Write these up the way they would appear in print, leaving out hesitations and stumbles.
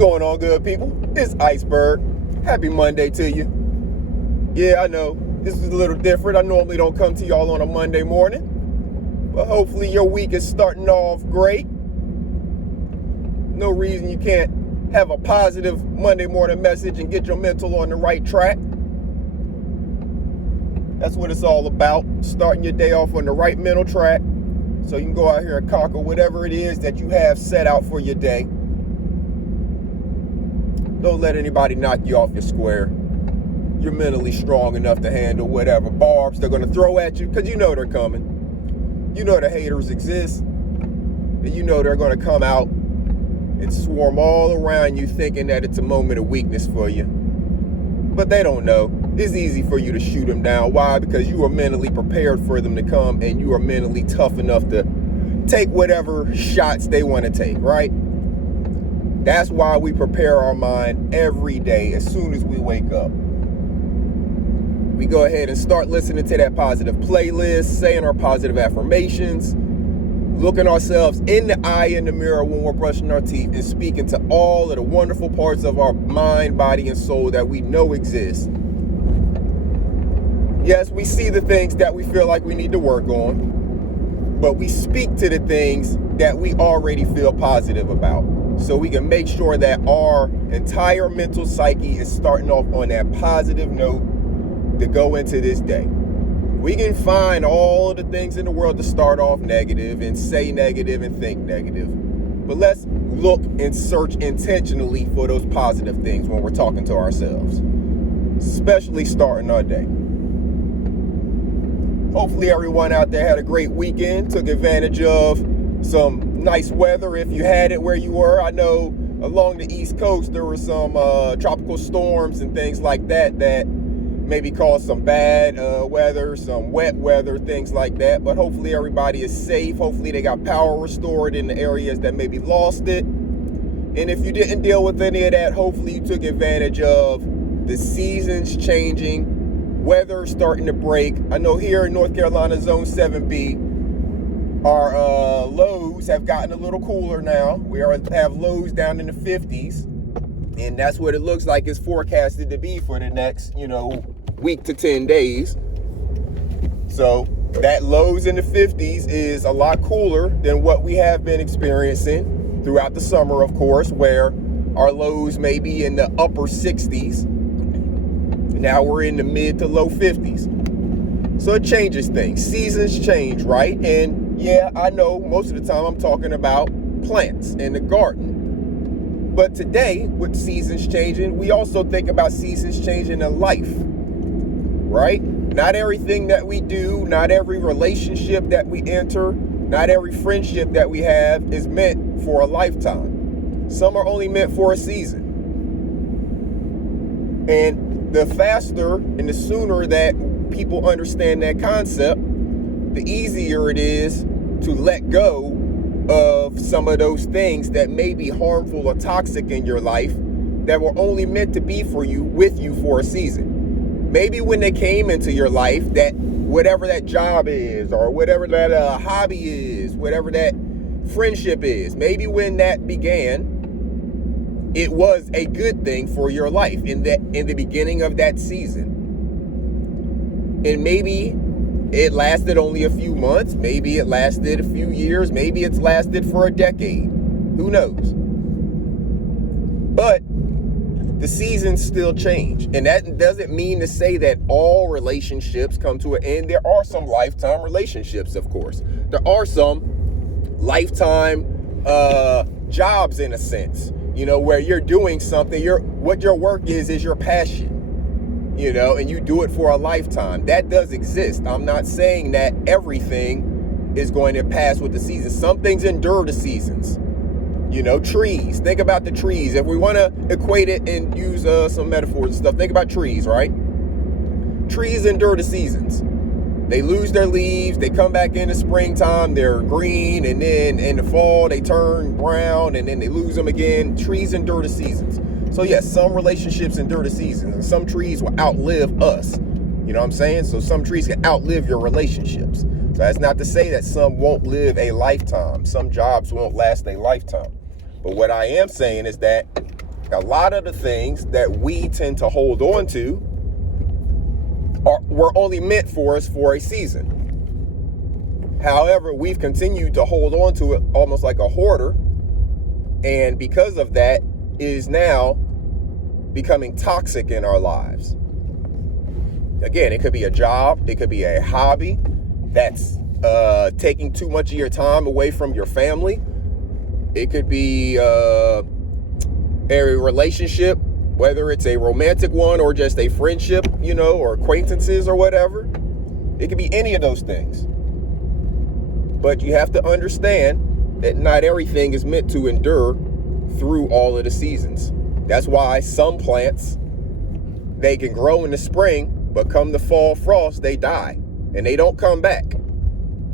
going on, good people? It's Iceberg. Happy Monday to you. Yeah, I know, this is a little different. I normally don't come to y'all on a Monday morning, but hopefully your week is starting off great. No reason you can't have a positive Monday morning message and get your mental on the right track. That's what it's all about, starting your day off on the right mental track so you can go out here and conquer whatever it is that you have set out for your day. Don't let anybody knock you off your square. You're mentally strong enough to handle whatever barbs they're going to throw at you, because you know they're coming. You know the haters exist, and you know they're going to come out and swarm all around you thinking that it's a moment of weakness for you. But they don't know. It's easy for you to shoot them down. Why? Because you are mentally prepared for them to come, and you are mentally tough enough to take whatever shots they want to take, right? That's why we prepare our mind every day as soon as we wake up. We go ahead and start listening to that positive playlist, saying our positive affirmations, looking ourselves in the eye in the mirror when we're brushing our teeth, and speaking to all of the wonderful parts of our mind, body, and soul that we know exist. Yes, we see the things that we feel like we need to work on, but we speak to the things that we already feel positive about, so we can make sure that our entire mental psyche is starting off on that positive note to go into this day. We can find all the things in the world to start off negative and say negative and think negative, but let's look and search intentionally for those positive things when we're talking to ourselves, especially starting our day. Hopefully everyone out there had a great weekend, took advantage of some nice weather if you had it where you were. I know along the East Coast there were some tropical storms and things like that maybe caused some bad weather, some wet weather, things like that. But hopefully everybody is safe. Hopefully they got power restored in the areas that maybe lost it. And if you didn't deal with any of that, hopefully you took advantage of the seasons changing, weather starting to break. I know here in North Carolina, Zone 7B, our lows have gotten a little cooler now. We have lows down in the 50s, and that's what it looks like it's forecasted to be for the next, week to 10 days. So that lows in the 50s is a lot cooler than what we have been experiencing throughout the summer, of course, where our lows may be in the upper 60s. Now we're in the mid to low 50s. So it changes things. Seasons change, right? And yeah, I know most of the time I'm talking about plants in the garden. But today, with seasons changing, we also think about seasons changing in life, right? Not everything that we do, not every relationship that we enter, not every friendship that we have is meant for a lifetime. Some are only meant for a season. And the faster and the sooner that people understand that concept, the easier it is to let go of some of those things that may be harmful or toxic in your life that were only meant to be with you for a season. Maybe when they came into your life, that whatever that job is, or whatever that hobby is, whatever that friendship is, maybe when that began, it was a good thing for your life in the beginning of that season. And maybe it lasted only a few months, maybe it lasted a few years, maybe it's lasted for a decade. Who knows? But the seasons still change. And that doesn't mean to say that all relationships come to an end. There are some lifetime relationships, of course. There are some lifetime jobs in a sense, where you're doing something, what your work is your passion. And you do it for a lifetime. That does exist. I'm not saying that everything is going to pass with the seasons. Some things endure the seasons. Trees. Think about the trees. If we want to equate it and use some metaphors and stuff, think about trees, right? Trees endure the seasons. They lose their leaves. They come back in the springtime. They're green. And then in the fall, they turn brown. And then they lose them again. Trees endure the seasons. So yes, some relationships endure the seasons, and some trees will outlive us. You know what I'm saying? So some trees can outlive your relationships. So that's not to say that some won't live a lifetime. Some jobs won't last a lifetime. But what I am saying is that a lot of the things that we tend to hold on to were only meant for us for a season. However, we've continued to hold on to it almost like a hoarder, and because of that, it is now becoming toxic in our lives. Again, it could be a job, it could be a hobby that's taking too much of your time away from your family. It could be a relationship, whether it's a romantic one or just a friendship, or acquaintances or whatever. It could be any of those things. But you have to understand that not everything is meant to endure through all of the seasons. That's why some plants, they can grow in the spring, but come the fall frost, they die and they don't come back.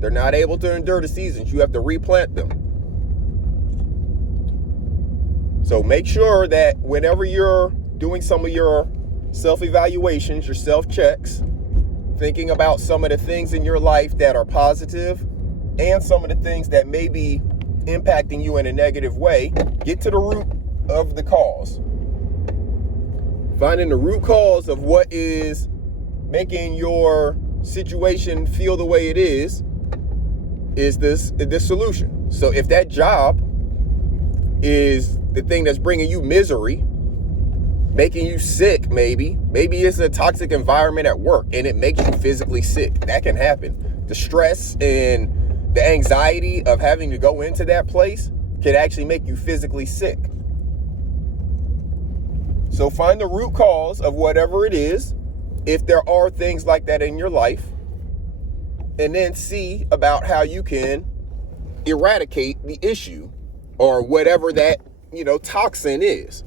They're not able to endure the seasons. You have to replant them. So make sure that whenever you're doing some of your self-evaluations, your self-checks, thinking about some of the things in your life that are positive and some of the things that may be impacting you in a negative way, get to the root of the cause. Finding the root cause of what is making your situation feel the way it is this solution. So if that job is the thing that's bringing you misery, making you sick, maybe it's a toxic environment at work and it makes you physically sick. That can happen. The stress and the anxiety of having to go into that place can actually make you physically sick. So find the root cause of whatever it is, if there are things like that in your life, and then see about how you can eradicate the issue or whatever that, toxin is.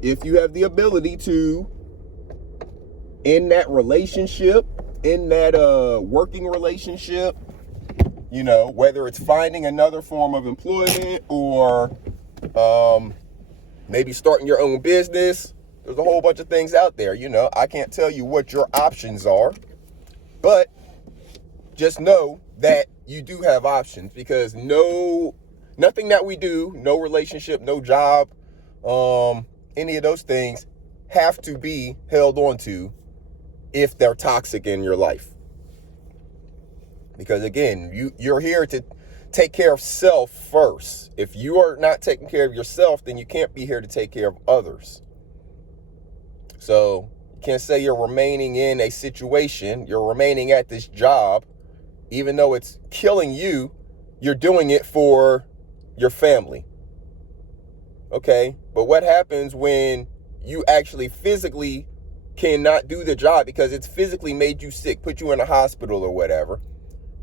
If you have the ability to, in that relationship, in that working relationship, whether it's finding another form of employment or maybe starting your own business, there's a whole bunch of things out there. I can't tell you what your options are, but just know that you do have options, because nothing that we do, no relationship, no job, any of those things have to be held on to if they're toxic in your life. Because again, you're here to take care of self first. If you are not taking care of yourself, then you can't be here to take care of others. So you can't say you're remaining in a situation, you're remaining at this job, even though it's killing you, you're doing it for your family. Okay, but what happens when you actually physically cannot do the job because it's physically made you sick, put you in a hospital or whatever,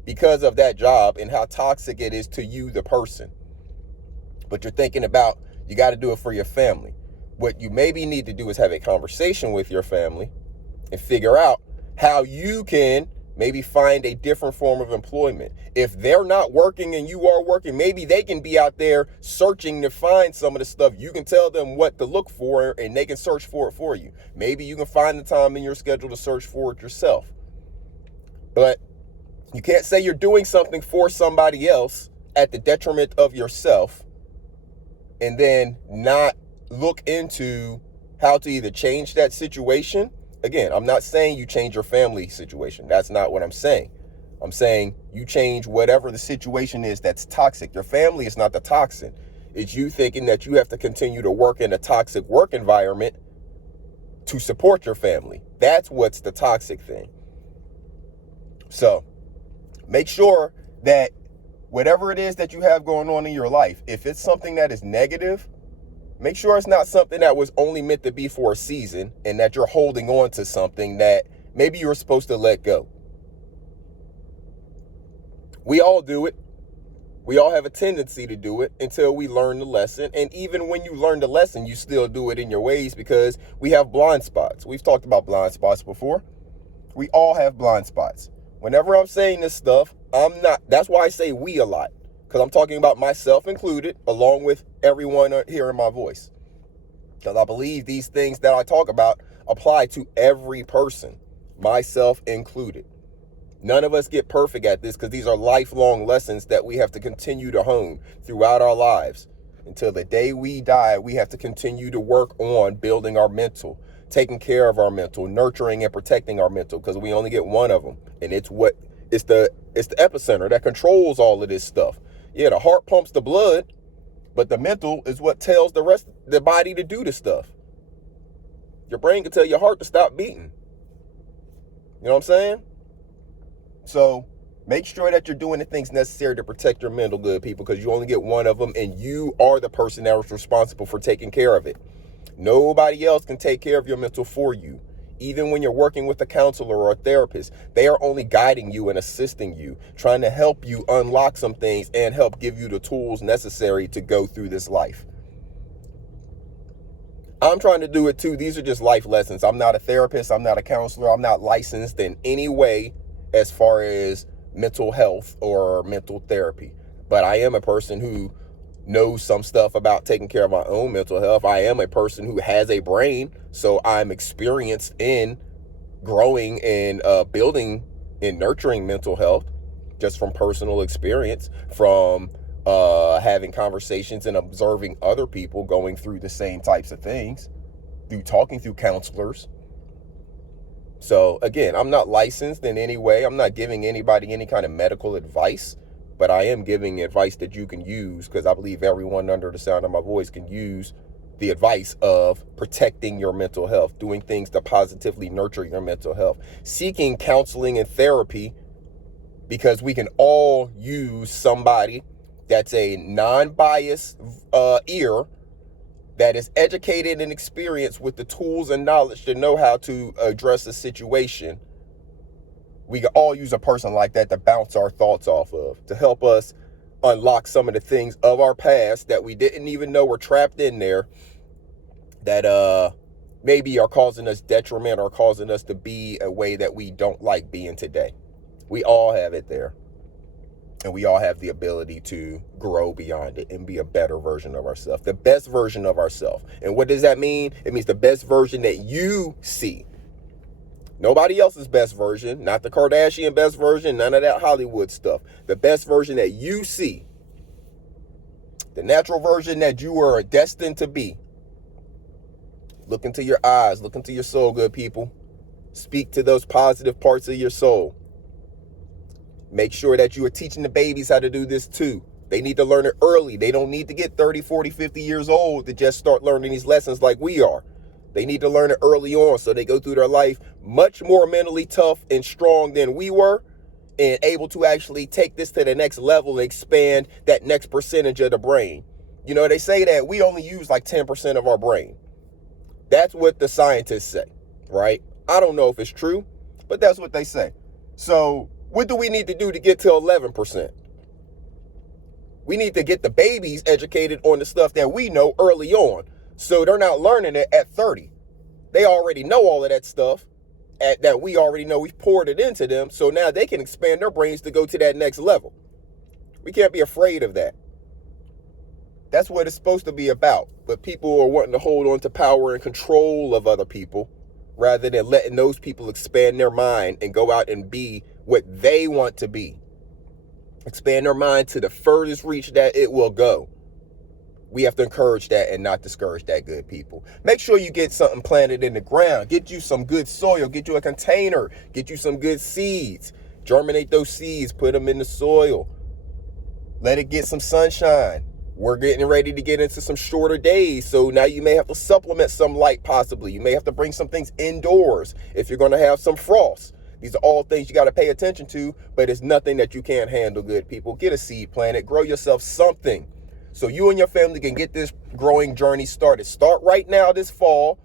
because of that job and how toxic it is to you, the person. But you're thinking about, you got to do it for your family. What you maybe need to do is have a conversation with your family and figure out how you can maybe find a different form of employment. If they're not working and you are working, maybe they can be out there searching to find some of the stuff. You can tell them what to look for and they can search for it for you. Maybe you can find the time in your schedule to search for it yourself. But you can't say you're doing something for somebody else at the detriment of yourself and then not look into how to either change that situation. Again, I'm not saying you change your family situation. That's not what I'm saying. I'm saying you change whatever the situation is that's toxic. Your family is not the toxin. It's you thinking that you have to continue to work in a toxic work environment to support your family. That's what's the toxic thing. So make sure that whatever it is that you have going on in your life, if it's something that is negative, make sure it's not something that was only meant to be for a season and that you're holding on to something that maybe you were supposed to let go. We all do it. We all have a tendency to do it until we learn the lesson. And even when you learn the lesson, you still do it in your ways because we have blind spots. We've talked about blind spots before. We all have blind spots. Whenever I'm saying this stuff, that's why I say we a lot, because I'm talking about myself included, along with everyone hearing my voice. Because I believe these things that I talk about apply to every person, myself included. None of us get perfect at this because these are lifelong lessons that we have to continue to hone throughout our lives. Until the day we die, we have to continue to work on building our mental, taking care of our mental, nurturing and protecting our mental, because we only get one of them. And it's the epicenter that controls all of this stuff. Yeah, the heart pumps the blood, but the mental is what tells the rest of the body to do the stuff. Your brain can tell your heart to stop beating. You know what I'm saying? So make sure that you're doing the things necessary to protect your mental, good people, because you only get one of them, and you are the person that is responsible for taking care of it. Nobody else can take care of your mental for you. Even when you're working with a counselor or a therapist, they are only guiding you and assisting you, trying to help you unlock some things and help give you the tools necessary to go through this life. I'm trying to do it too. These are just life lessons. I'm not a therapist. I'm not a counselor. I'm not licensed in any way as far as mental health or mental therapy. But I am a person who knows some stuff about taking care of my own mental health. I am a person who has a brain, so I'm experienced in growing and building and nurturing mental health just from personal experience, from having conversations and observing other people going through the same types of things, through talking through counselors. So again, I'm not licensed in any way. I'm not giving anybody any kind of medical advice, but I am giving advice that you can use, because I believe everyone under the sound of my voice can use the advice of protecting your mental health, doing things to positively nurture your mental health, seeking counseling and therapy, because we can all use somebody that's a non-biased ear, that is educated and experienced with the tools and knowledge to know how to address a situation. We can all use a person like that to bounce our thoughts off of, to help us unlock some of the things of our past that we didn't even know were trapped in there, that maybe are causing us detriment or causing us to be a way that we don't like being today. We all have it there. And we all have the ability to grow beyond it and be a better version of ourselves, the best version of ourselves. And what does that mean? It means the best version that you see. Nobody else's best version, not the Kardashian best version, none of that Hollywood stuff. The best version that you see. The natural version that you are destined to be. Look into your eyes, look into your soul, good people. Speak to those positive parts of your soul. Make sure that you are teaching the babies how to do this too. They need to learn it early. They don't need to get 30, 40, 50 years old to just start learning these lessons like we are. They need to learn it early on, so they go through their life much more mentally tough and strong than we were, and able to actually take this to the next level and expand that next percentage of the brain. You know, they say that we only use like 10% of our brain. That's what the scientists say, right? I don't know if it's true, but that's what they say. So what do we need to do to get to 11%? We need to get the babies educated on the stuff that we know early on, so they're not learning it at 30. They already know all of that stuff that we already know. We've poured it into them, so now they can expand their brains to go to that next level. We can't be afraid of that. That's what it's supposed to be about. But people are wanting to hold on to power and control of other people, rather than letting those people expand their mind and go out and be what they want to be. Expand their mind to the furthest reach that it will go. We have to encourage that and not discourage that, good people. Make sure you get something planted in the ground. Get you some good soil. Get you a container. Get you some good seeds. Germinate those seeds. Put them in the soil. Let it get some sunshine. We're getting ready to get into some shorter days, so now you may have to supplement some light possibly. You may have to bring some things indoors if you're going to have some frost. These are all things you got to pay attention to, but it's nothing that you can't handle, good people. Get a seed planted. Grow yourself something so you and your family can get this growing journey started. Start right now this fall.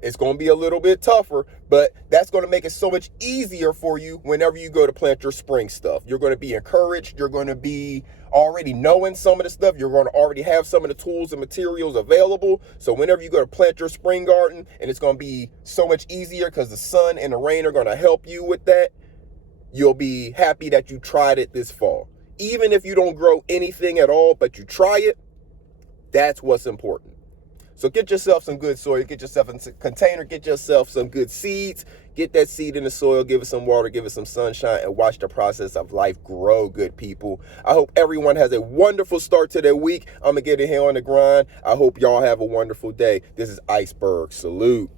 It's going to be a little bit tougher, but that's going to make it so much easier for you whenever you go to plant your spring stuff. You're going to be encouraged. You're going to be already knowing some of the stuff. You're going to already have some of the tools and materials available. So whenever you go to plant your spring garden, and it's going to be so much easier because the sun and the rain are going to help you with that, you'll be happy that you tried it this fall. Even if you don't grow anything at all, but you try it, that's what's important. So get yourself some good soil, get yourself a container, get yourself some good seeds, get that seed in the soil, give it some water, give it some sunshine, and watch the process of life grow, good people. I hope everyone has a wonderful start to their week. I'm going to get in here on the grind. I hope y'all have a wonderful day. This is Iceberg. Salute.